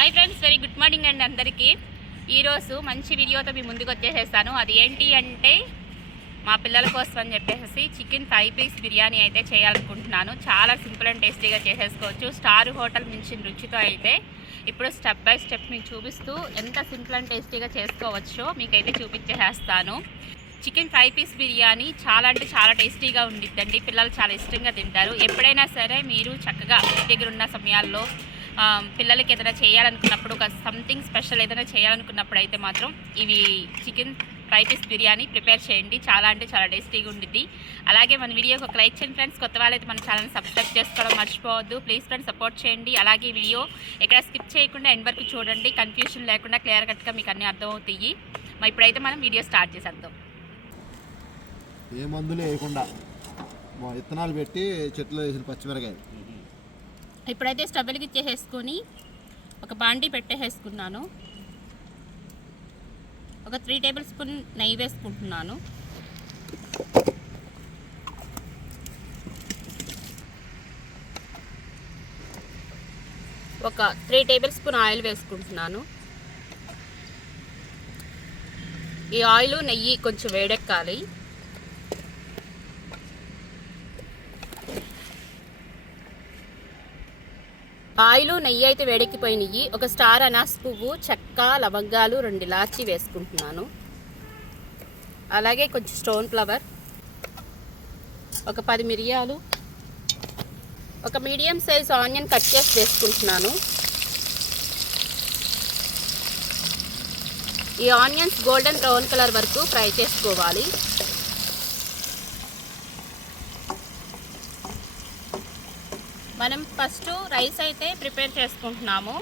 Hi friends, very good morning అండి అందరికీ. ఈరోజు మంచి వీడియోతో మీ ముందుకు వచ్చేసేస్తాను. అది ఏంటి అంటే మా పిల్లల కోసం అని చెప్పేసి చికెన్ 5 పీస్ బిర్యానీ అయితే చేయాలనుకుంటున్నాను. చాలా సింపుల్ అండ్ టేస్టీగా చేసేసుకోవచ్చు. స్టార్ హోటల్ మించిన రుచితో అయితే ఇప్పుడు స్టెప్ బై స్టెప్ మీకు చూపిస్తూ ఎంత సింపుల్ అండ్ టేస్టీగా చేసుకోవచ్చో మీకైతే చూపించేస్తాను. చికెన్ 5 పీస్ బిర్యానీ చాలా అంటే చాలా టేస్టీగా ఉండిద్దండి. పిల్లలు చాలా ఇష్టంగా తింటారు. ఎప్పుడైనా సరే మీరు చక్కగా దగ్గర ఉన్న సమయాల్లో పిల్లలకి ఏదైనా చేయాలనుకున్నప్పుడు, ఒక సంథింగ్ స్పెషల్ ఏదైనా చేయాలనుకున్నప్పుడు అయితే మాత్రం ఇవి చికెన్ 5 పీస్ బిర్యానీ ప్రిపేర్ చేయండి. చాలా అంటే చాలా టేస్టీగా ఉండిద్ది. అలాగే మన వీడియోకి ఒక లైక్ చేయండి ఫ్రెండ్స్. కొత్త వాళ్ళైతే మన ఛానల్ని సబ్స్క్రైబ్ చేసుకోవడం మర్చిపోవద్దు. ప్లీజ్ ఫ్రెండ్స్ సపోర్ట్ చేయండి. అలాగే ఈ వీడియో ఎక్కడ స్కిప్ చేయకుండా ఎండ్ వరకు చూడండి. కన్ఫ్యూషన్ లేకుండా క్లియర్ కట్గా మీకు అన్నీ అర్థమవుతాయి. ఇప్పుడైతే మనం వీడియో స్టార్ట్ చేసేద్దాం. ఏ మందులు వేయకుండా విత్తనాలు పెట్టి చెట్లు వేసిన పచ్చిమిరకాయ. ఇప్పుడైతే స్టవ్ వెలిగించేసుకొని ఒక బాండీ పెట్టేసుకున్నాను. ఒక 3 టేబుల్ స్పూన్ నెయ్యి వేసుకుంటున్నాను. ఒక 3 టేబుల్ స్పూన్ ఆయిల్ వేసుకుంటున్నాను. ఈ ఆయిల్ నెయ్యి కొంచెం వేడెక్కాలి. ఆయిల్ నెయ్యి అయితే వేడెక్కిపోయినాయి. ఒక స్టార్ అనాస్ పువ్వు, చెక్క, లవంగాలు, 2 ఇలాచీ వేసుకుంటున్నాను. అలాగే కొంచెం స్టోన్ ఫ్లవర్, ఒక 10 మిరియాలు, ఒక మీడియం సైజ్ ఆనియన్ కట్ చేసి వేసుకుంటున్నాను. ఈ ఆనియన్స్ గోల్డెన్ బ్రౌన్ కలర్ వరకు ఫ్రై చేసుకోవాలి. మనం ఫస్ట్ రైస్ అయితే ప్రిపేర్ చేసుకుంటున్నాము.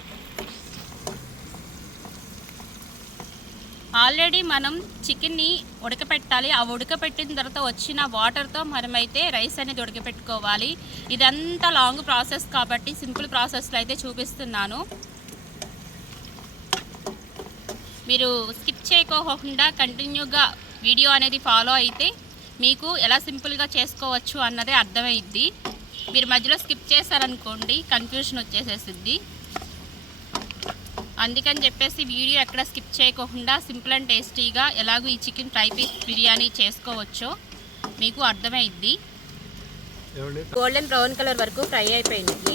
ఆల్రెడీ మనం చికెన్ని ఉడకపెట్టాలి. ఆ ఉడకపెట్టిన తర్వాత వచ్చిన వాటర్తో మనమైతే రైస్ అనేది ఉడకపెట్టుకోవాలి. ఇదంతా లాంగ్ ప్రాసెస్ కాబట్టి సింపుల్ ప్రాసెస్లో అయితే చూపిస్తున్నాను. మీరు స్కిప్ చేయకోకుండా కంటిన్యూగా వీడియో అనేది ఫాలో అయితే మీకు ఎలా సింపుల్గా చేసుకోవచ్చు అన్నదే అర్థమైద్ది. మీరు మధ్యలో స్కిప్ చేశారనుకోండి కన్ఫ్యూషన్ వచ్చేసేసిద్ది. అందుకని చెప్పేసి వీడియో ఎక్కడ స్కిప్ చేయకుండా సింపుల్ అండ్ టేస్టీగా ఎలాగో ఈ చికెన్ 5 పీస్ బిర్యానీ చేసుకోవచ్చో మీకు అర్థమైద్ది. గోల్డెన్ బ్రౌన్ కలర్ వరకు ఫ్రై అయిపోయింది.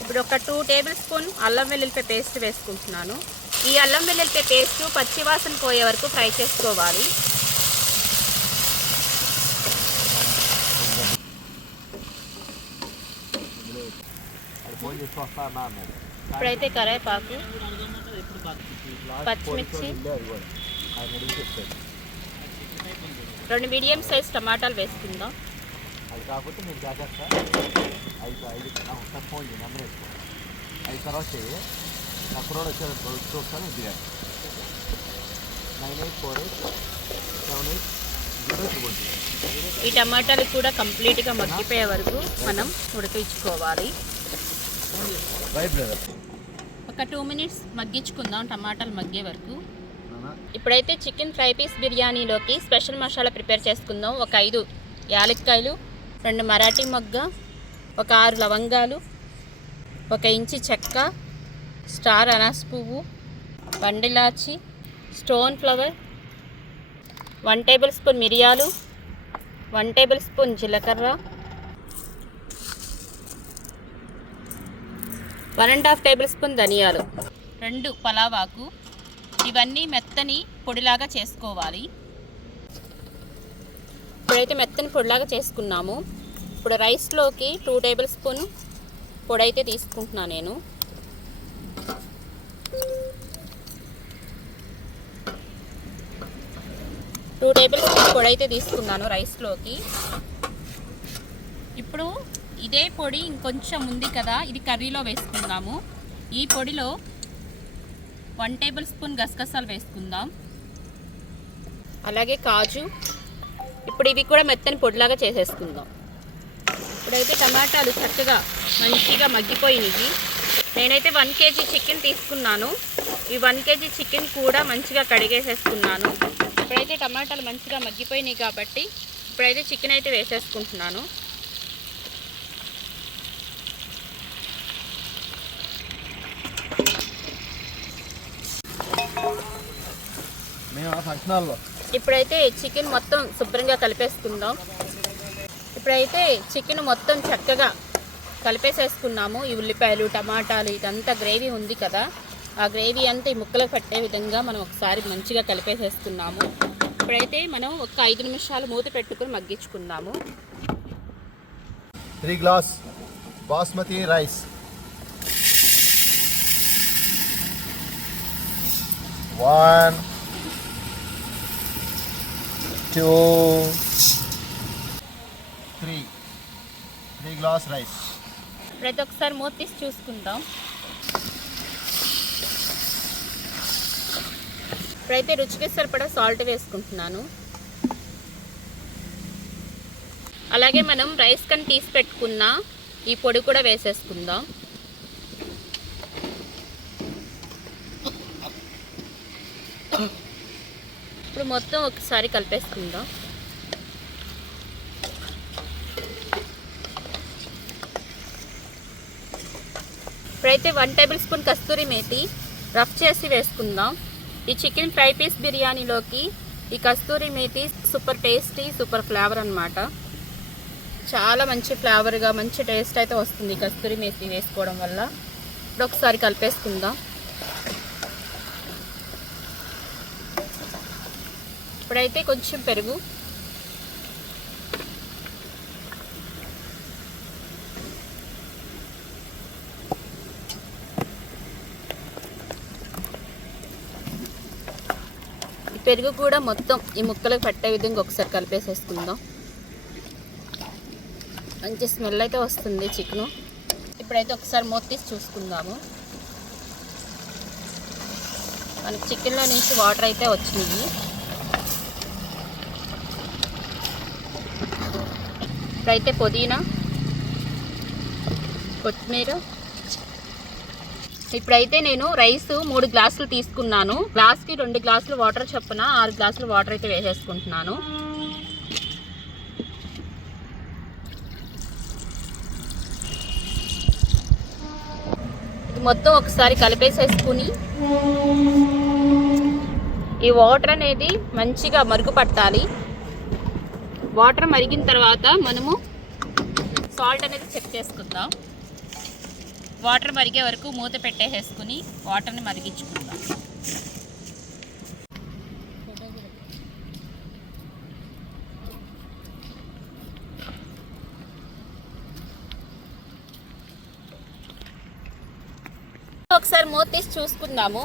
ఇప్పుడు ఒక 2 టేబుల్ స్పూన్ అల్లం వెల్లుల్లిపాయ పేస్ట్ వేసుకుంటున్నాను. ఈ అల్లం వెల్లుల్లిపాయ పేస్ట్ పచ్చివాసన పోయే వరకు ఫ్రై చేసుకోవాలి. ఇప్పుడైతే కరివేపాకు, పచ్చిమిర్చి, 2 మీడియం సైజ్ టమాటాలు వేసుకుందాం. అది కాకపోతే నేను జాగ్రత్త 5 ఫోన్ నెంబర్ వేసుకో. 5 తర్వాత నాకు కూడా వచ్చారు చూస్తాను. బిర్యానీ 984878 ఈ టమాటాలు కూడా కంప్లీట్గా మగ్గిపోయే వరకు మనం ఉడికించుకోవాలి. ఒక 2 మినిట్స్ మగ్గించుకుందాం టమాటాలు మగ్గే వరకు. ఇప్పుడైతే చికెన్ 5 పీస్ బిర్యానీలోకి స్పెషల్ మసాలా ప్రిపేర్ చేసుకుందాం. ఒక 5 యాలక్కాయలు, 2 మరాఠీ మొగ్గ, ఒక 6 లవంగాలు, 1 ఇంచు చెక్క, స్టార్ అనాస్ పువ్వు, 1 ఇలాచి, స్టోన్ ఫ్లవర్, 1 టేబుల్ స్పూన్ మిరియాలు, 1 టేబుల్ స్పూన్ జీలకర్ర, 1½ టేబుల్ స్పూన్ ధనియాలు, 2 పలావాకు. ఇవన్నీ మెత్తని పొడిలాగా చేసుకోవాలి. ఇప్పుడైతే మెత్తని పొడిలాగా చేసుకున్నాము. ఇప్పుడు రైస్లోకి 2 టేబుల్ స్పూన్ పొడి అయితే తీసుకుంటున్నాను నేను. టూ టేబుల్ స్పూన్ పొడి అయితే తీసుకున్నాను రైస్లోకి. ఇప్పుడు ఇదే పొడి ఇంకొంచెం ఉంది కదా, ఇది కర్రీలో వేసుకుందాము. ఈ పొడిలో 1 టేబుల్ స్పూన్ గసగసాలు వేసుకుందాం. అలాగే కాజు. ఇప్పుడు ఇవి కూడా మెత్తని పొడిలాగా చేసేసుకుందాం. ఇప్పుడైతే టమాటాలు చక్కగా మంచిగా మగ్గిపోయినవి. నేనైతే 1 కేజీ చికెన్ తీసుకున్నాను. ఈ 1 కేజీ చికెన్ కూడా మంచిగా కడిగేసేసుకున్నాను. ఇప్పుడైతే టమాటాలు మంచిగా మగ్గిపోయినాయి కాబట్టి ఇప్పుడైతే చికెన్ అయితే వేసేసుకుంటున్నాను. ఫంక్షన్ హాల్లో. ఇప్పుడైతే చికెన్ మొత్తం శుభ్రంగా కలిపేసుకుందాం. ఇప్పుడైతే చికెన్ మొత్తం చక్కగా కలిపేసేసుకున్నాము. ఈ ఉల్లిపాయలు, టమాటాలు, ఇదంతా గ్రేవీ ఉంది కదా, ఆ గ్రేవీ అంతా ఈ ముక్కలకు పట్టే విధంగా మనం ఒకసారి మంచిగా కలిపేసేసుకున్నాము. ఇప్పుడైతే మనం ఒక 5 నిమిషాలు మూత పెట్టుకుని మగ్గించుకుందాము. 3 glass basmati rice. 1 2 3 glass rice. ఇప్పుడైతే ఒకసారి మూత తీసి చూసుకుందాం. ఇప్పుడైతే రుచికి సరిపడా సాల్ట్ వేసుకుంటున్నాను. అలాగే మనం రైస్ కని తీసి పెట్టుకున్న ఈ పొడి కూడా వేసేసుకుందాం. ఇప్పుడు మొత్తం ఒకసారి కలిపేసుకుందాం. ఇప్పుడైతే 1 tablespoon kasuri methi rough చేసి వేసుకుందాం. ఈ చికెన్ ఫ్రై పీస్ బిర్యానీలోకి ఈ kasuri methi super tasty, super flavour అన్నమాట. చాలా మంచి ఫ్లేవర్గా మంచి టేస్ట్ అయితే వస్తుంది కస్తూరి మేతి వేసుకోవడం వల్ల. ఇప్పుడు ఒకసారి కలిపేసుకుందాం. ఇప్పుడైతే కొంచెం పెరుగు, పెరుగు కూడా మొత్తం ఈ ముక్కలకు పట్టే విధంగా ఒకసారి కలిపేసేసుకుందాం. మంచి స్మెల్ అయితే వస్తుంది చికెను. ఇప్పుడైతే ఒకసారి మూత తీసి చూసుకుందాము. మనకి చికెన్లో నుంచి వాటర్ అయితే వచ్చినాయి. ఇప్పుడైతే పుదీనా, కొత్తిమీర. ఇప్పుడైతే నేను రైస్ 3 గ్లాసులు తీసుకున్నాను. గ్లాస్కి 2 గ్లాసులు వాటర్ చొప్పున 6 గ్లాసులు వాటర్ అయితే వేసేసుకుంటున్నాను. ఇది మొత్తం ఒకసారి కలిపేసేసుకుని ఈ వాటర్ అనేది మంచిగా మరుగు పట్టాలి. వాటర్ మరిగిన తర్వాత మనము సాల్ట్ అనేది చెక్ చేసుకుందాం. వాటర్ మరిగే వరకు మూత పెట్టేసుకుని వాటర్ని మరిగించుకుందాం. ఒకసారి మూత తీసి చూసుకుందాము.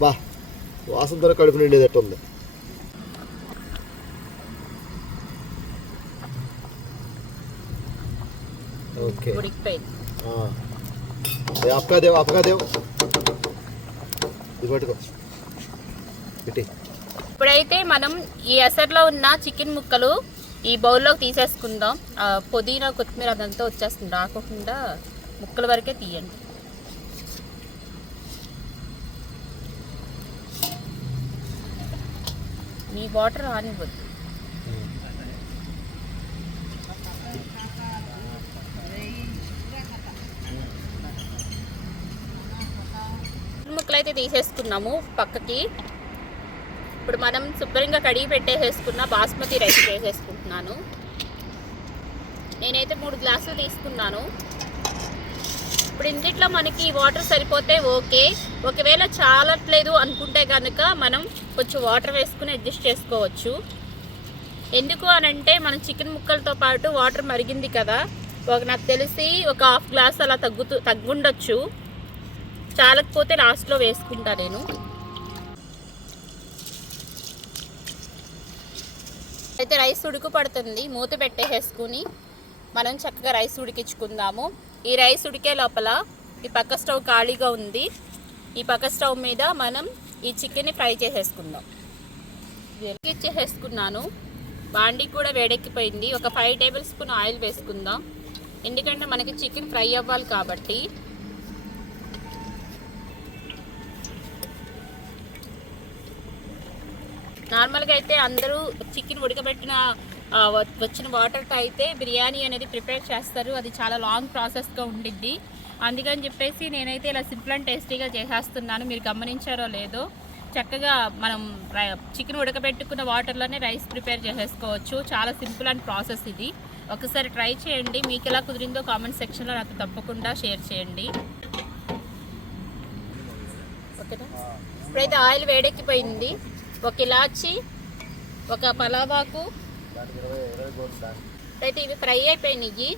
బా వాసనతో కడుపు నిండేదట్టు ఉంది. ఓకే, ఉడికిపోయింది. అప్పగా దేవ్ ఇది పట్టుకో పెట్టి. ఇప్పుడైతే మనం ఈ ఎసర్లో ఉన్న చికెన్ ముక్కలు ఈ బౌల్లోకి తీసేసుకుందాం. పుదీనా, కొత్తిమీర అదంతా వచ్చేస్తుంది. రాకుండా ముక్కల వరకే తీయండి. మీ వాటర్ రానివ్వద్దు. ముక్కలు అయితే తీసేసుకున్నాము పక్కకి. ఇప్పుడు మనం శుభ్రంగా కడిగి పెట్టేసేసుకున్న బాస్మతి రైస్ వేసేసుకుంటున్నాను. నేనైతే 3 గ్లాసులు తీసుకున్నాను. ఇప్పుడు ఇందులో మనకి వాటర్ సరిపోతే ఓకే. ఒకవేళ చాలట్లేదు అనుకుంటే కనుక మనం కొంచెం వాటర్ వేసుకుని అడ్జస్ట్ చేసుకోవచ్చు. ఎందుకు అనంటే మనం చికెన్ ముక్కలతో పాటు వాటర్ మరిగింది కదా, నాకు తెలిసి ఒక 1/2 గ్లాస్ అలా తగ్గుండొచ్చు. చాలకపోతే లాస్ట్లో వేసుకుంటా నేను. అయితే రైస్ ఉడుకు పడుతుంది. మూత పెట్టేసుకుని మనం చక్కగా రైస్ ఉడికించుకుందాము. ఈ రైస్ ఉడికే లోపల ఈ పక్క స్టవ్ ఖాళీగా ఉంది. ఈ పక్క స్టవ్ మీద మనం ఈ చికెన్ని ఫ్రై చేసేసుకుందాం. వేసుకున్నాను. బాండీ కూడా వేడెక్కిపోయింది. ఒక 5 టేబుల్ స్పూన్ ఆయిల్ వేసుకుందాం. ఎందుకంటే మనకి చికెన్ ఫ్రై అవ్వాలి కాబట్టి. నార్మల్గా అయితే అందరూ చికెన్ ఉడకబెట్టిన వచ్చిన వాటర్తో అయితే బిర్యానీ అనేది ప్రిపేర్ చేస్తారు. అది చాలా లాంగ్ ప్రాసెస్గా ఉండిద్ది. అందుకని చెప్పేసి నేనైతే ఇలా సింపుల్ అండ్ టేస్టీగా చేసేస్తున్నాను. మీరు గమనించారో లేదో, చక్కగా మనం చికెన్ ఉడకబెట్టుకున్న వాటర్లోనే రైస్ ప్రిపేర్ చేసేసుకోవచ్చు. చాలా సింపుల్ అండ్ ప్రాసెస్ ఇది. ఒకసారి ట్రై చేయండి. మీకు ఎలా కుదిరిందో కామెంట్ సెక్షన్లో నాకు తప్పకుండా షేర్ చేయండి. ఓకేనా? ఇప్పుడైతే ఆయిల్ వేడెక్కిపోయింది. ఒక ఇలాచి, ఒక పలావాకు, అయితే ఇవి ఫ్రై అయిపోయినాయి.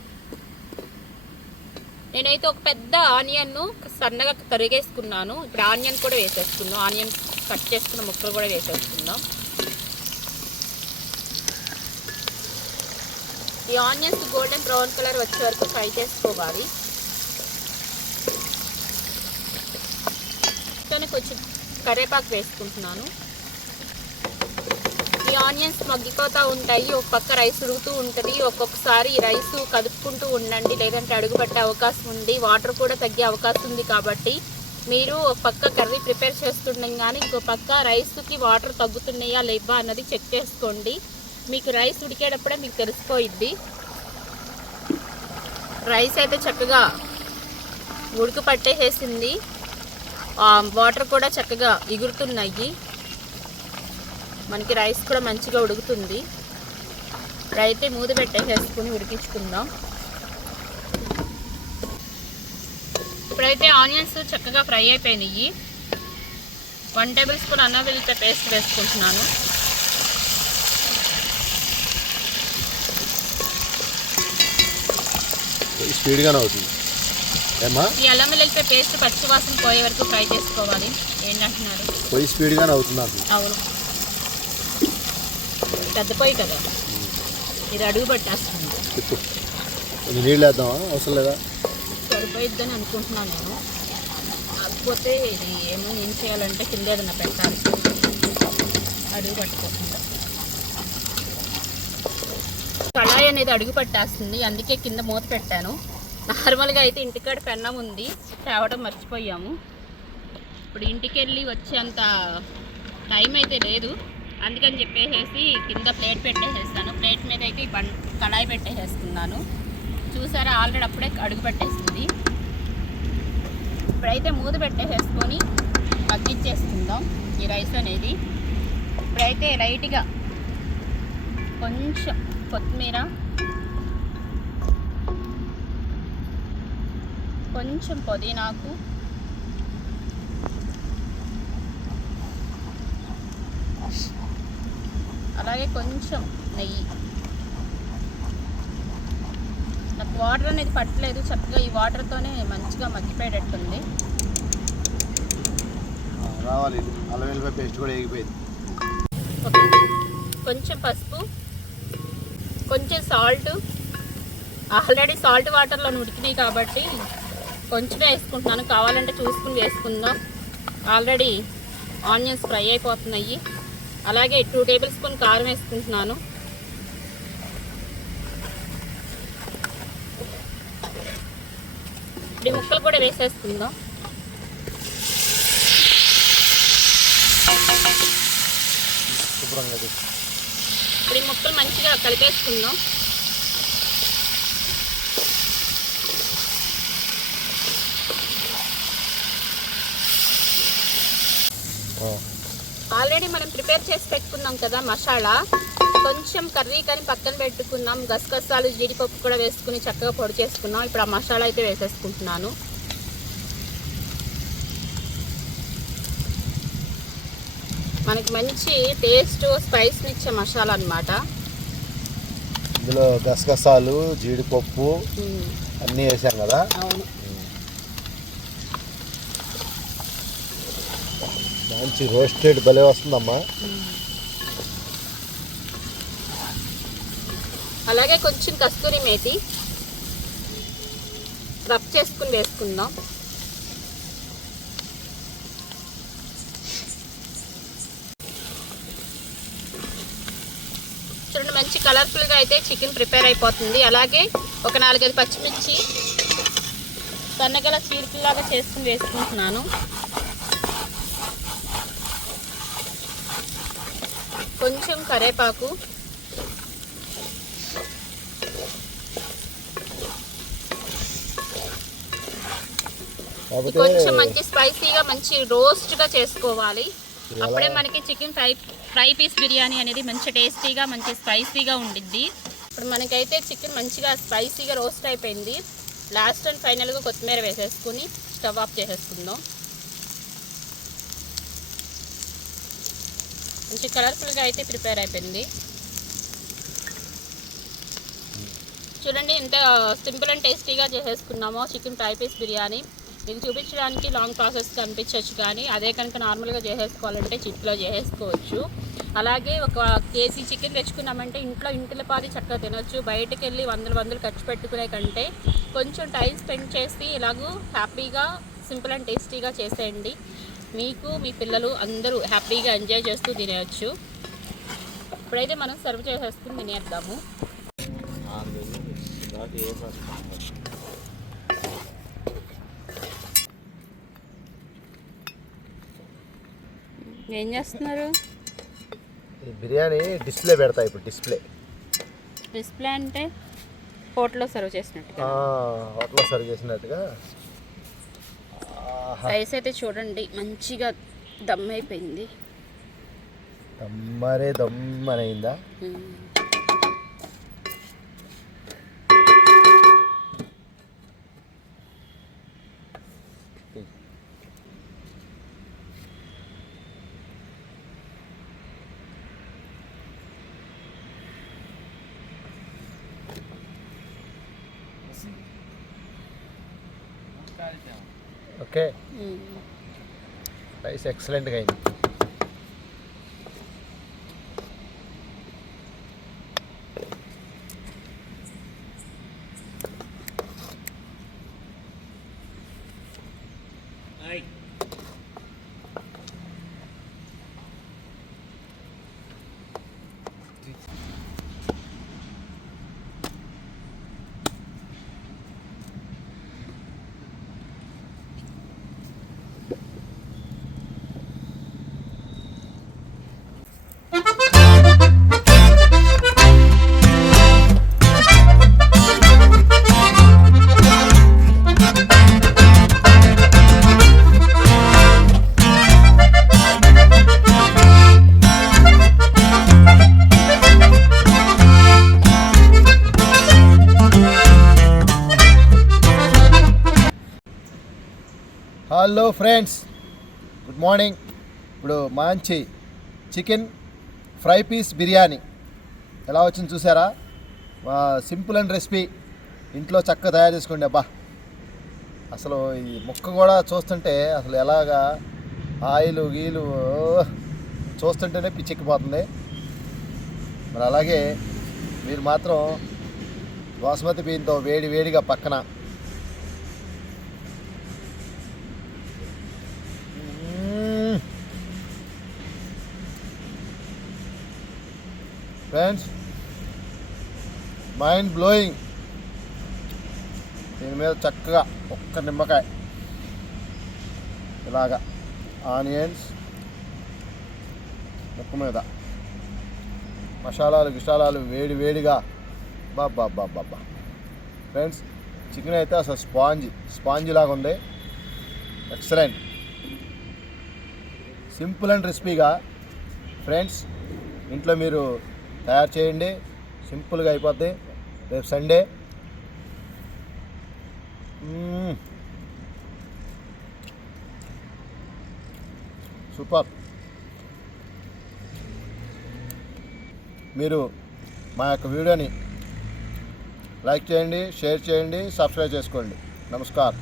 నేనైతే ఒక పెద్ద ఆనియన్ను సన్నగా తరిగేసుకున్నాను. ఇప్పుడు ఆనియన్ కూడా వేసేసుకున్నాం. ఆనియన్ కట్ చేసుకున్న ముక్కలు కూడా వేసేసుకుందాం. ఈ ఆనియన్స్ గోల్డెన్ బ్రౌన్ కలర్ వచ్చే వరకు ఫ్రై చేసుకోవాలి. కొంచెం కరివేపాకు వేసుకుంటున్నాను. ఈ ఆనియన్స్ మగ్గిపోతూ ఉంటాయి. ఒక పక్క రైస్ ఉడుకుతూ ఉంటుంది. ఒక్కొక్కసారి రైస్ కదుపుకుంటూ ఉండండి, లేదంటే అడుగుపట్టే అవకాశం ఉంది. వాటర్ కూడా తగ్గే అవకాశం ఉంది. కాబట్టి మీరు ఒక పక్క కర్రీ ప్రిపేర్ చేస్తుండగా కానీ ఇంకో పక్క రైస్కి వాటర్ తగ్గుతున్నాయా లేవా అన్నది చెక్ చేసుకోండి. మీకు రైస్ ఉడికేటప్పుడే మీకు తెలిసిపోయిద్ది. రైస్ అయితే చక్కగా ఉడుకు పట్టేసేసింది. వాటర్ కూడా చక్కగా ఎగురుతున్నాయి. మనకి రైస్ కూడా మంచిగా ఉడుకుతుంది. ఇప్పుడైతే మూత పెట్టేసేసుకుని ఉడికించుకుందాం. ఇప్పుడైతే ఆనియన్స్ చక్కగా ఫ్రై అయిపోయినాయి. 1 టేబుల్ స్పూన్ అల్లం వెల్లుల్లి పేస్ట్ వేసుకుంటున్నాను. స్పీడ్గానే అవుతుంది ఏమా? ఈ అల్లం వెల్లుల్లి పేస్ట్ పచ్చివాసన పోయే వరకు ఫ్రై చేసుకోవాలి. ఏంటంటున్నారు? పొయ్యి స్పీడ్గానే అవుతుంది. అవును, పెద్ద పొయ్యి కదా, ఇది అడుగు పట్టేస్తుంది. నీళ్ళు వేద్దామా? అవసరం లేదా? సరిపోయిద్దని అనుకుంటున్నాను నేను. కాకపోతే ఇది ఏం చేయాలంటే కింద ఏదైనా పెట్టాలి, అడుగు పట్టుకోకుండా. కళాయి అనేది అడుగు పట్టేస్తుంది, అందుకే కింద మూత పెట్టాను. నార్మల్గా అయితే ఇంటికాడ పెన్నం ఉంది, తేవడం మర్చిపోయాము. ఇప్పుడు ఇంటికి వెళ్ళి వచ్చేంత టైం అయితే లేదు. అందుకని చెప్పేసి కింద ప్లేట్ పెట్టేసేస్తాను. ప్లేట్ మీద అయితే కళాయి పెట్టేసేస్తున్నాను. చూసారా, ఆల్రెడీ అప్పుడే అడుగు పెట్టేసింది. ఇప్పుడైతే మూత పెట్టేసేసుకొని మగ్గిచ్చేసుకుందాం ఈ రైస్ అనేది. ఇప్పుడైతే లైట్గా కొంచెం కొత్తిమీర, కొంచెం పుదీనాకు, అలాగే కొంచెం నెయ్యి. నాకు వాటర్ అనేది పట్టలేదు, చక్కగా ఈ వాటర్తోనే మంచిగా మగ్గిపోయేటట్టుంది. రావాలి. అల్లం వెల్లుల్లి పేస్ట్ కూడా వేగిపోయింది. ఓకే, కొంచెం పసుపు, కొంచెం సాల్ట్. ఆల్రెడీ సాల్ట్ వాటర్లో ఉడికినాయి కాబట్టి కొంచెమే వేసుకుంటున్నాను. కావాలంటే చూసుకుని వేసుకుందాం. ఆల్రెడీ ఆనియన్స్ ఫ్రై అయిపోతున్నాయి. అలాగే 2 టేబుల్ స్పూన్ కారం వేసుకుంటున్నాను. ఇప్పుడు ముక్కలు కూడా వేసేసుకుందాం. ఇప్పుడు ఈ ముక్కలు మంచిగా కలిపేసుకుందాం. ఆల్రెడీ మనం ప్రిపేర్ చేసి పెట్టుకున్నాం కదా మసాలా, కొంచెం కర్రీ కానీ పక్కన పెట్టుకున్నాం. గసగసాలు, జీడిపప్పు కూడా వేసుకుని చక్కగా పొడి చేసుకున్నాం. ఇప్పుడు ఆ మసాలా అయితే వేసేసుకుంటున్నాను. మనకి మంచి టేస్ట్, స్పైస్ని ఇచ్చే మసాలా అన్నమాట. ఇందులో గసగసాలు, జీడిపప్పు అన్నీ వేసాం కదా. అవును, మంచి రోస్టెడ్ భలే వస్తుందమ్మా. అలాగే కొంచెం కస్తూరి మేతి రబ్ చేసుకుని వేసుకుందాం. చూడండి, మంచి కలర్ఫుల్గా అయితే చికెన్ ప్రిపేర్ అయిపోతుంది. అలాగే ఒక 4-5 పచ్చిమిర్చి సన్నగల చీరికలాగా చేసుకుని వేసుకుంటున్నాను. కొంచెం కరివేపాకు, కాకపోతే కొంచెం మంచి స్పైసీగా మంచి రోస్ట్గా చేసుకోవాలి. అప్పుడే మనకి చికెన్ ఫ్రై పీస్ బిర్యానీ అనేది మంచి టేస్టీగా మంచి స్పైసీగా ఉండిద్ది. ఇప్పుడు మనకైతే చికెన్ మంచిగా స్పైసీగా రోస్ట్ అయిపోయింది. లాస్ట్ అండ్ ఫైనల్గా కొత్తిమీర వేసేసుకుని స్టవ్ ఆఫ్ చేసేసుకుందాం. మంచి కలర్ఫుల్గా అయితే ప్రిపేర్ అయిపోయింది. చూడండి ఎంత సింపుల్ అండ్ టేస్టీగా చేసేసుకున్నామో చికెన్ ఫ్రై పీస్ బిర్యానీ. మీకు చూపించడానికి లాంగ్ ప్రాసెస్ కనిపించవచ్చు, కానీ అదే కనుక నార్మల్గా చేసేసుకోవాలంటే చిట్లో చేసేసుకోవచ్చు. అలాగే ఒక కేజీ చికెన్ తెచ్చుకున్నామంటే ఇంటిలో పాది చక్కగా తినొచ్చు. బయటకు వెళ్ళి వందలు ఖర్చు పెట్టుకునే కంటే కొంచెం టైం స్పెండ్ చేసి ఇలాగూ హ్యాపీగా సింపుల్ అండ్ టేస్టీగా చేసేయండి. మీకు మీ పిల్లలు అందరూ హ్యాపీగా ఎంజాయ్ చేస్తూ తినేయచ్చు. ఇప్పుడైతే మనం సర్వ్ చేసేసుకుని తినేద్దాము. ఏం చేస్తున్నారు? బిర్యానీ డిస్ప్లే పెడతా. ఇప్పుడు డిస్ప్లే అంటే హోటల్లో సర్వ్ చేసినట్టుగా. హోటల్లో సర్వ్ చేసినట్టుగా. రైస్ అయితే చూడండి మంచిగా దమ్ అయిపోయింది. దమ్మనైందా? ఓకే, రైస్ ఎక్సలెంట్గా అయింది. Hello friends, good morning. ఇప్పుడు మంచి చికెన్ ఫ్రై పీస్ బిర్యానీ ఎలా వచ్చింది చూసారా? సింపుల్ అండ్ రెసిపీ ఇంట్లో చక్కగా తయారు చేసుకోండి. అబ్బా, అసలు ఈ ముక్క కూడా చూస్తుంటే అసలు ఎలాగా ఆయిలు గీలు చూస్తుంటేనే పిచ్చెక్కిపోతుంది. మరి అలాగే మీరు మాత్రం బాస్మతి బియ్యంతో వేడిగా పక్కన ఫ్రెండ్స్, మైండ్ బ్లోయింగ్. దీని మీద చక్కగా ఒక్క నిమ్మకాయ ఇలాగా ఆనియన్స్ ముక్క మీద మసాలాలు వేడిగా బాబా ఫ్రెండ్స్, చికెన్ అయితే అసలు స్పాంజీ లాగా ఉంది. ఎక్సలెంట్, సింపుల్ అండ్ రెసిపీగా ఫ్రెండ్స్ ఇంట్లో మీరు తయారు చేయండి. సింపుల్గా అయిపోద్ది. రేపు సండే. సూపర్. మీరు మా యొక్క వీడియోని లైక్ చేయండి, షేర్ చేయండి, సబ్స్క్రైబ్ చేసుకోండి. నమస్కారం.